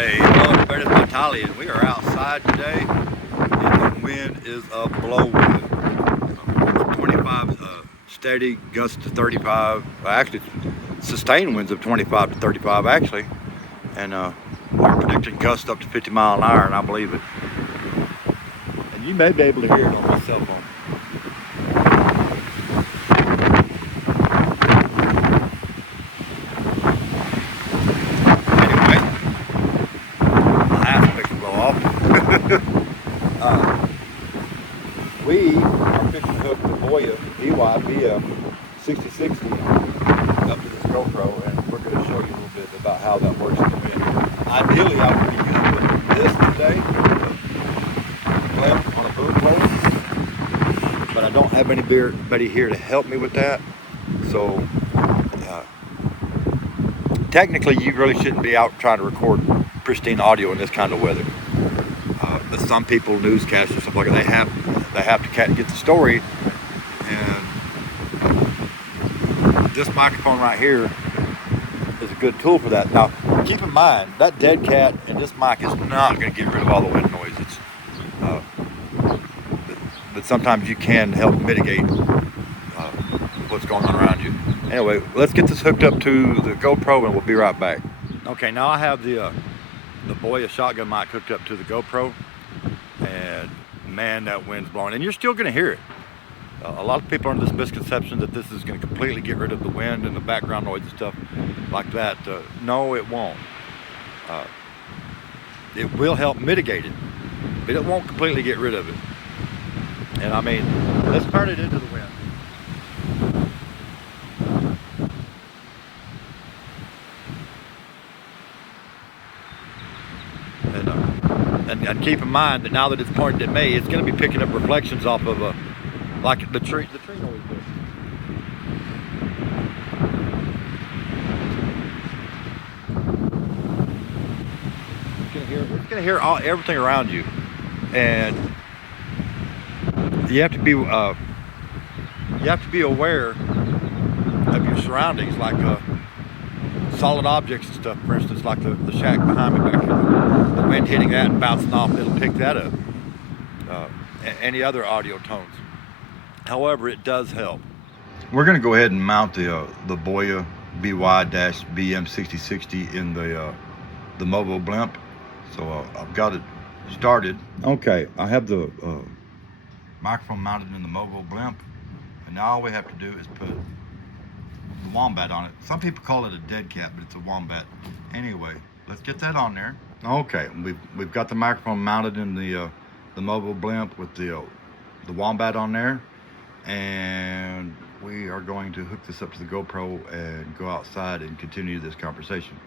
Hey, hello everybody, it's Natalie, and we are outside today, and the wind is a blowing. 25 steady, gusts to 35, actually sustained winds of 25 to 35 actually, and we're predicting gusts up to 50 miles an hour, and I believe it. And you may be able to hear it on my cell phone. We are fixing to hook the Boya BY-BM6060 up to this GoPro, and we're going to show you a little bit about how that works in the wind. Ideally, I would be using this today, Blimp on a boom pole, but I don't have anybody here to help me with that. So technically, you really shouldn't be out trying to record pristine audio in this kind of weather. But some people, newscasters, stuff like that, they have to get the story, and this microphone right here is a good tool for that. Now, keep in mind that dead cat and this mic is not going to get rid of all the wind noise. But sometimes you can help mitigate what's going on around you. Anyway, let's get this hooked up to the GoPro, and we'll be right back. Okay, now I have the Boya shotgun mic hooked up to the GoPro, and man, that wind's blowing, and you're still going to hear it. A lot of people are under this misconception that this is going to completely get rid of the wind and the background noise and stuff like that. No, it won't. It will help mitigate it, but it won't completely get rid of it. And I mean, let's turn it into the wind. And keep in mind that now that it's pointed at me, it's going to be picking up reflections off of like the tree noise does. It's going to hear everything around you, and you have to be aware of your surroundings, like solid objects and stuff. For instance, like the shack behind me back here. The wind hitting that and bouncing off, it'll pick that up. Any other audio tones. However, it does help. We're going to go ahead and mount the Boya BY-BM6060 in the Movo Blimp. So I've got it started. Okay, I have the microphone mounted in the Movo Blimp, and now all we have to do is put the wombat on it. Some people call it a dead cat, but it's a wombat. Anyway, let's get that on there. Okay, we've got the microphone mounted in the Movo Blimp with the wombat on there, and we are going to hook this up to the GoPro and go outside and continue this conversation.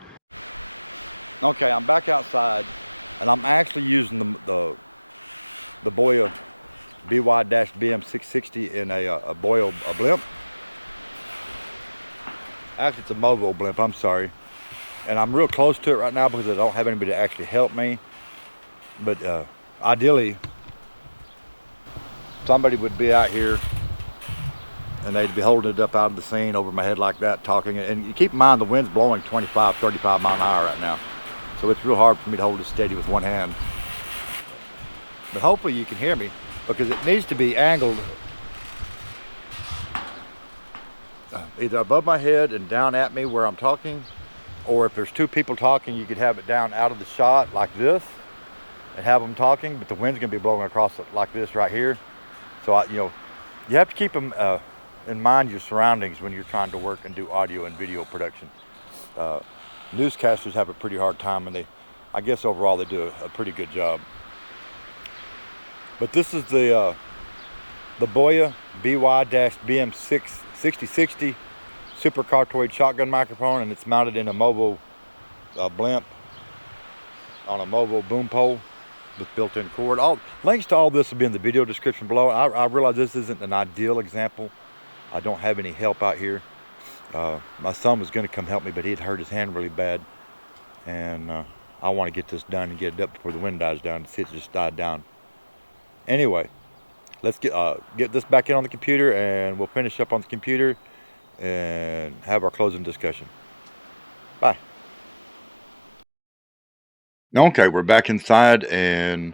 Okay, we're back inside, and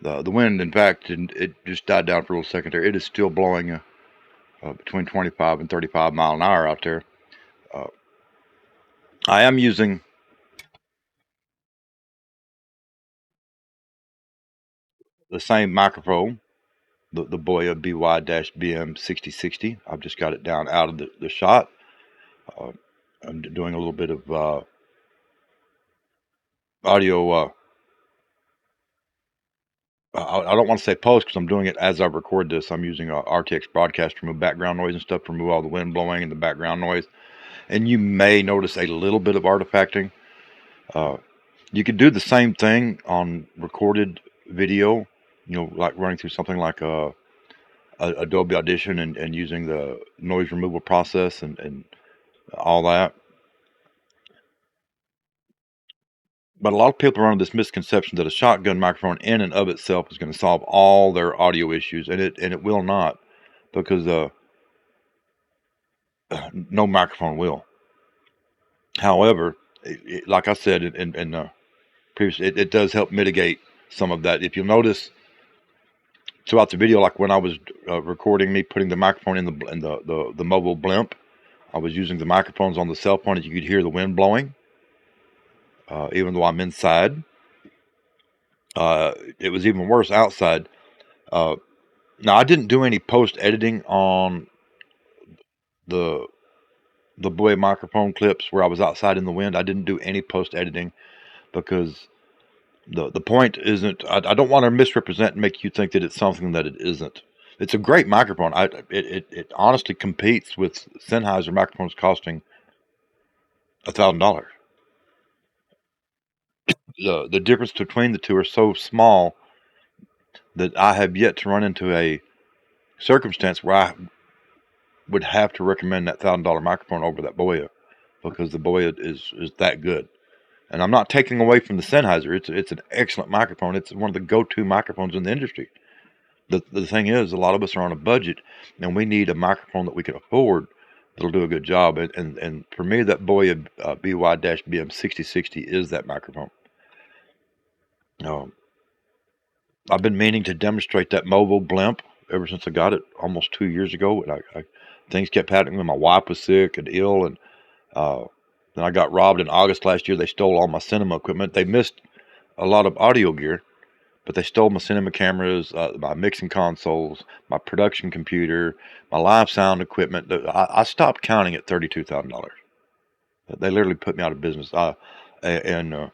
the wind, in fact, it just died down for a little second there. It is still blowing between 25 and 35 mile an hour out there. I am using the same microphone, the Boya BY-BM6060. I've just got it down out of the shot. Uh, I'm doing a little bit of audio. I don't want to say post because I'm doing it as I record this. I'm using a RTX broadcast to remove background noise and stuff, to remove all the wind blowing and the background noise. And you may notice a little bit of artifacting. You could do the same thing on recorded video, like running through something like a Adobe Audition and using the noise removal process and all that. But a lot of people are under this misconception that a shotgun microphone in and of itself is going to solve all their audio issues, and it will not, because no microphone will. However, like I said in previous, it does help mitigate some of that. If you'll notice throughout the video, like when I was recording me putting the microphone in the Movo Blimp, I was using the microphones on the cell phone, and you could hear the wind blowing, even though I'm inside. It was even worse outside. Now, I didn't do any post editing on the Boya microphone clips where I was outside in the wind. I didn't do any post editing because the point isn't. I don't want to misrepresent and make you think that it's something that it isn't. It's a great microphone. It honestly competes with Sennheiser microphones costing $1,000. The difference between the two are so small that I have yet to run into a circumstance where I would have to recommend that $1,000 microphone over that Boya, because the Boya is that good. And I'm not taking away from the Sennheiser. It's an excellent microphone. It's one of the go-to microphones in the industry. The thing is, a lot of us are on a budget, and we need a microphone that we can afford that'll do a good job. And for me, that Boya BY-BM6060 is that microphone. I've been meaning to demonstrate that Movo Blimp ever since I got it almost 2 years ago. And things kept happening when my wife was sick and ill, and then I got robbed in August last year. They stole all my cinema equipment. They missed a lot of audio gear, but they stole my cinema cameras, my mixing consoles, my production computer, my live sound equipment. I stopped counting at $32,000. They literally put me out of business. And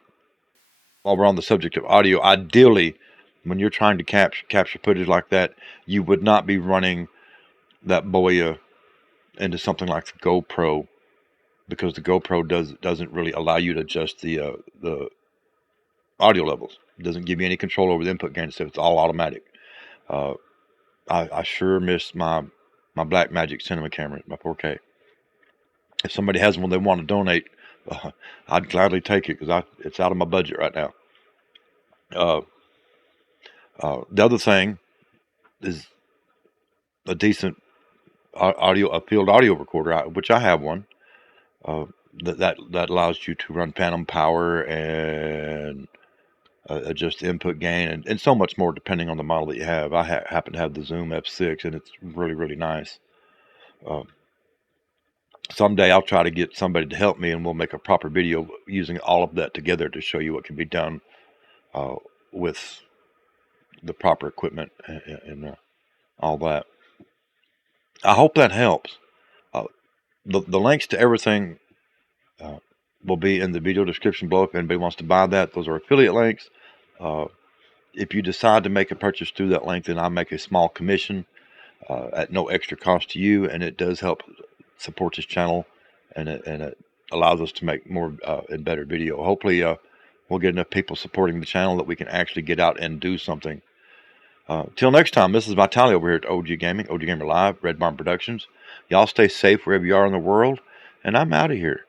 while we're on the subject of audio, ideally, when you're trying to capture footage like that, you would not be running that Boya into something like the GoPro, because the GoPro doesn't really allow you to adjust the audio levels. It doesn't give you any control over the input gain, so it's all automatic. Uh, I sure miss my Blackmagic cinema camera, my 4K. If somebody has one they want to donate, I'd gladly take it, because it's out of my budget right now. The other thing is a decent a field audio recorder, which I have one. That allows you to run phantom power and adjust the input gain and so much more depending on the model that you have. I happen to have the Zoom F6, and it's really nice. Someday I'll try to get somebody to help me, and we'll make a proper video using all of that together to show you what can be done with the proper equipment and all that. I hope that helps. The links to everything will be in the video description below if anybody wants to buy that. Those are affiliate links. If you decide to make a purchase through that link, then I make a small commission at no extra cost to you, and it does help support this channel, and it allows us to make more and better video. Hopefully we'll get enough people supporting the channel that we can actually get out and do something. Till next time, this is Vitaly over here at OG Gaming, OG Gamer Live, Red Barn Productions. Y'all stay safe wherever you are in the world, and I'm out of here.